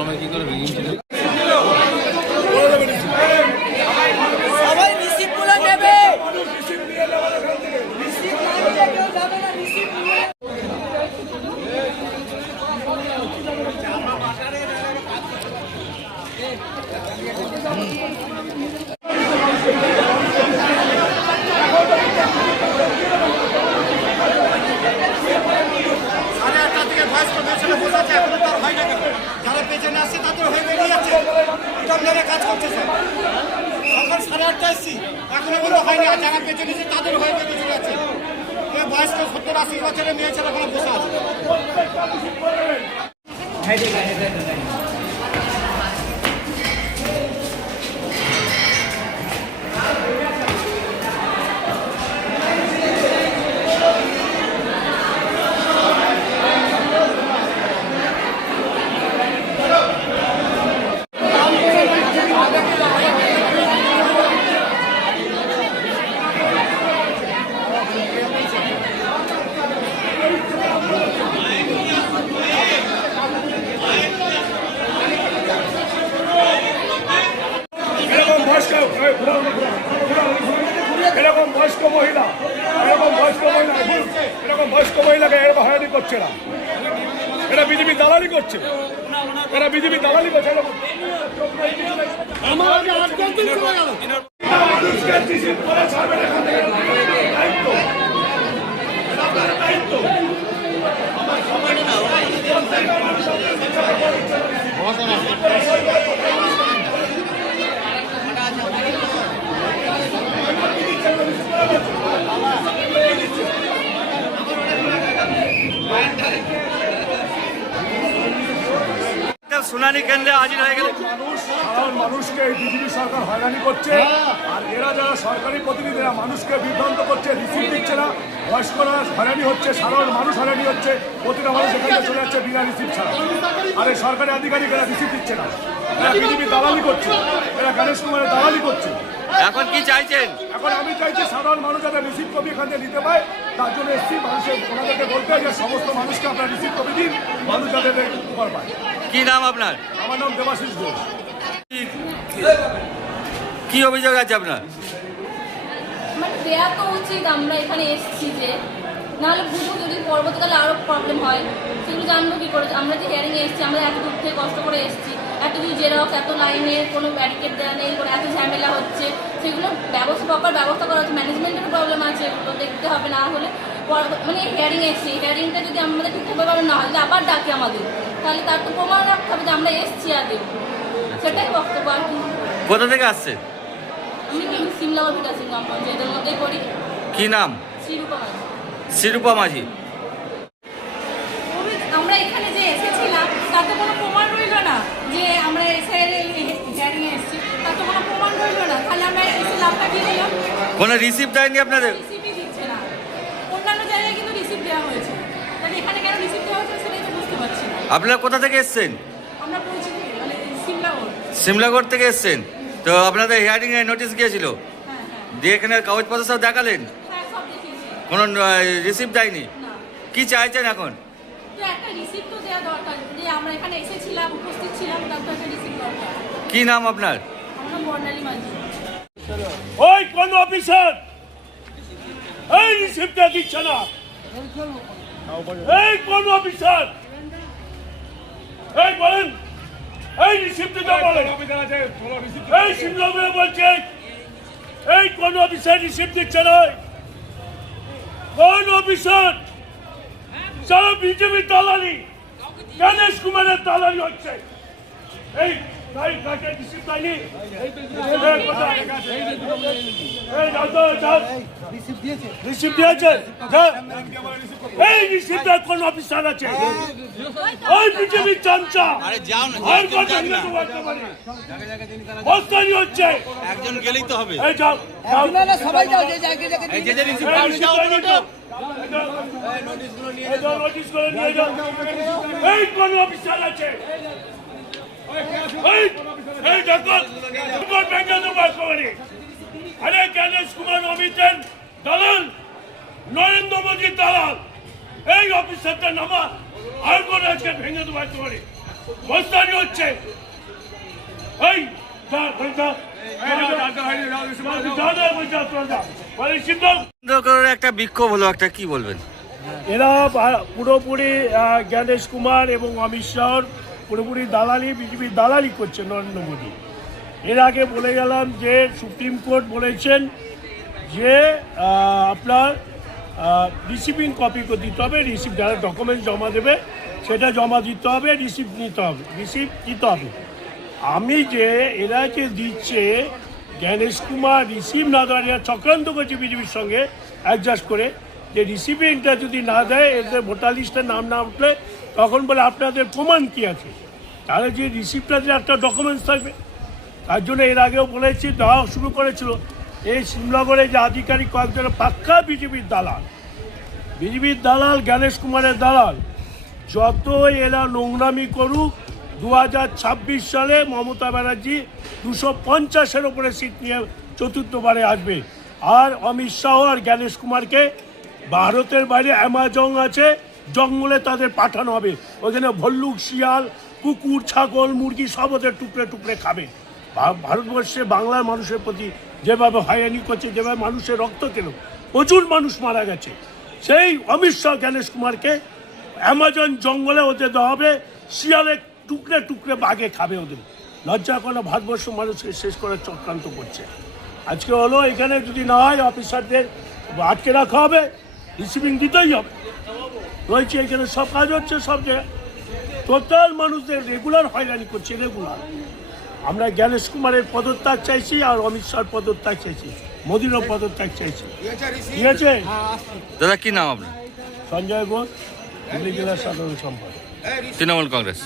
গরমে কি করে ভেঙেছিল? সবাই রিসিপ্ট গুলো নেবে, রিসিপ্ট না নিলে কেউ যাবে না। রিসিপ্ট নিয়ে যারা পেছনে আসছে তাদের হয়ে বেরিয়ে যাচ্ছে, টমলারে কাজ করছে স্যার। সকাল 8:30 এসছি, এখনো কোনো হয়নি। আর যারা পেছনে এসে তাদের হয়ে বেরিয়ে চলে যাচ্ছে। এই বয়স্ক 70-80 বছরের মেয়ে ছেলে ওখানে বসে আছে। এরকম বয়স্ক মহিলা এরকম হয়রানি করছে না। এরা বিজেপি দালালি করছে, শুনানি কেন্দ্রে হাজির হয়ে গেলে সাধারণ মানুষকে এই বিজেপি সরকার হয়রানি করছে। আর এরা যারা সরকারি প্রতিনিধিরা মানুষকে বিভ্রান্ত করছে, রিসিভ দিচ্ছে না, বয়স্করা হয়রানি হচ্ছে, সাধারণ মানুষ হয়রানি হচ্ছে, প্রতিটা মানুষ এখানে চলে যাচ্ছে বিনা রিসিভ ছাড়া। আর এই সরকারি আধিকারিকেরা রিসিভ দিচ্ছে না, এরা বিজেপি দালালি করছে, এরা গণেশ কুমারের দালালি করছে। এখন কি চাইছেন? এখন আমি চাইছি সাধারণ মানুষ যাতে রিসিভ কপি এখান থেকে নিতে পায়, তার জন্য এসছি। মানুষের ওনাদেরকে বলতে হয় যে সমস্ত মানুষকে আপনারা রিসিভ কপি দিন, মানুষ যাতে উপর পায়। কি নাম আপনার? আমার নাম দেবাশিস ঘোষ। কি অভিযোগ আছে আপনার? আমার দেয়া তো উচিত, আমরা এখানে এসেছি যে, নাহলে বুঝবো যদি পরবর্তীকালে আরও প্রবলেম হয় সেগুলো জানবো কী করে। আমরা যে হিয়ারিংয়ে এসেছি, আমরা এত দূর থেকে কষ্ট করে এসেছি, এত কিছু জেরক্স, এত লাইনে কোনো ব্যারিকেড দেওয়া নেই, কোনো এত ঝামেলা হচ্ছে, সেগুলো প্রপার ব্যবস্থা করা হচ্ছে। ম্যানেজমেন্টেরও প্রবলেম আছে, এগুলো দেখতে হবে। না হলে মানে হিয়ারিং এসেছি, হিয়ারিংটা যদি আমাদের ঠিকঠাকভাবে না হয়, যদি আবার ডাকে আমাদের, তাহলে তার তো প্রমাণ রাখতে হবে যে আমরা এসেছি আগে। সেটাই বক্তব্য। আর কি কোথা থেকে আসছে? আমি সিমলা অফিটা আছি, গ্রাম পঞ্চায়েতের মধ্যেই করি। কি নাম? শ্রীরূপা মাঝি। শ্রীরূপা মাঝি। আমরা এখানে যে এসেছিলাম তাতে কোনো প্রমাণ রইল না যে আমরা এসে হিয়ারিংয়ে এসেছি, তাতে কোনো প্রমাণ রইল না। তাহলে আমরা এসে লাভটা কি দিলাম? কোনো রিসিপ্ট দেয়নি আপনাদের? রিসিপ্টই দিচ্ছে না। অন্যান্য জায়গায় কিন্তু রিসিপ্ট দেওয়া হয়েছে, তাহলে এখানে কেন রিসিপ্ট দেওয়া হয়েছে সেটাই তো বুঝতে পারছি না। আপনারা কোথা থেকে এসছেন? আমরা পরিচিত মানে সিমলাগড়। সিমলাগড় থেকে এসছেন। তো আপনাদের হিয়ারিং এ নোটিশ গিয়েছিল, হ্যাঁ হ্যাঁ দিয়ে এখানে কাগজপত্র সব দেখালেন, হ্যাঁ, সব দেখিয়েছি। কোনো রিসিপ্ট দেয়নি? না, কি চাইছেন এখন? তো একটা রিসিপ্ট তো দেওয়া দরকার, যে আমরা এখানে এসেছিলাম, উপস্থিত ছিলাম, তার তো একটা রিসিপ্ট দরকার। কি নাম আপনার? আমার নাম বর্ণালী মাঝি। ওই কোন অফিসার এই রিসিপ্টটা দিচ্ছে না? এই কোন অফিসার এই বলেন, এই রিসিপ্ট দিতে বলেন। এই সিমলাগড়ে বলছে এই কোন অফিসার রিসিপ্ট দিচ্ছে না? কোন অফিসার? যারা বিজেপি দালালি, গণেশ কুমারের দালালি হচ্ছে। এই রিসিপ্ট পাইনি, রিসিপ্ট দিয়েছে। এই রিসিপ্টের কোন অফিসার আছে? ওই বিজেপি চামচা বস্তানি হচ্ছে। একজন গেলেই তো হবে। এই যাও, সবাই যাও, যে জায়গায় এই যে রিসিপ্ট নোটিশ করে নিয়ে যাও। এই কোন অফিসার আছে? এই দেখো ব্যাংকে তোমার খবরে। আরে গণেশ কুমার অমিতের দালাল, নরেন্দ্র মোদীর দালাল, এই অফিসারটা নামা আর করে আজকে ভেঙে দেওয়ার তোমারে। মস্তানি হচ্ছে। এই কেন্দ্র করে একটা বিক্ষোভ হলো, একটা কি বলবেন? এরা পুরোপুরি জ্ঞানেশ কুমার এবং অমিত শাহর পুরোপুরি দালালি, বিজেপির দালালি করছে নরেন্দ্র মোদী। এর আগে বলে গেলাম যে সুপ্রিম কোর্ট বলেছেন যে আপনার রিসিভিং কপি দিতে হবে, রিসিভ যারা ডকুমেন্ট জমা দেবে সেটা জমা দিতে হবে, রিসিভ দিতে হবে। আমি যে এরা যে দিচ্ছে জ্ঞানেশ কুমার রিসিভ না দেওয়া চক্রান্ত করছে বিজেপির সঙ্গে অ্যাডজাস্ট করে, যে রিসিভিংটা যদি না দেয় এদের ভোটার লিস্টের নাম না উঠলে তখন বলে আপনাদের প্রমাণ কী আছে, তাহলে যে রিসিপ্টটা যে একটা ডকুমেন্টস থাকবে। তার জন্য এর আগেও বলেছি, দেওয়া শুরু করেছিল এই শিমলাগড়ে যে আধিকারিক কয়েকজন পাক্কা বিজেপির দালাল জ্ঞানেশ কুমারের দালাল। যত এরা নোংরামি করুক 2026 সালে মমতা ব্যানার্জি 250-এর ওপরে সিট নিয়ে চতুর্থবারে আসবে। আর অমিত শাহ আর জ্ঞানেশ কুমারকে ভারতের বাইরে অ্যামাজন আছে, জঙ্গলে তাদের পাঠানো হবে। ওখানে ভল্লুক, শিয়াল, কুকুর, ছাগল, মুরগি সব ওদের টুকরে টুকরে খাবে। ভারতবর্ষে বাংলার মানুষের প্রতি যেভাবে হয়রানি করছে, যেভাবে মানুষের রক্ত কেন, প্রচুর মানুষ মারা গেছে, সেই অমিত শাহ জ্ঞানেশ কুমারকে অ্যামাজন জঙ্গলে ওদের দেওয়া হবে, শিয়ালে টুকরে টুকরে বাঘে খাবে ওদের। লজ্জা কোনো ভারতবর্ষ মানুষকে শেষ করার চক্রান্ত করছে। আজকে হলো এখানে যদি না হয় অফিসারদের আটকে রাখা হবে, রিসিভিং দিতেই হবে। রয়েছে এখানে সব কাজ হচ্ছে, সব জায়গায় টোটাল মানুষদের রেগুলার হয়রানি করছে, রেগুলার। আমরা জ্ঞানেশ কুমারের পদত্যাগ চাইছি আর অমিত শাহর পদত্যাগ চাইছি, মোদীরও পদত্যাগ চাইছি। ঠিক আছে দাদা, কি নাম আপনার? সঞ্জয় ঘোষ, হুগলি জেলার সাধারণ সম্পাদক, তৃণমূল কংগ্রেস।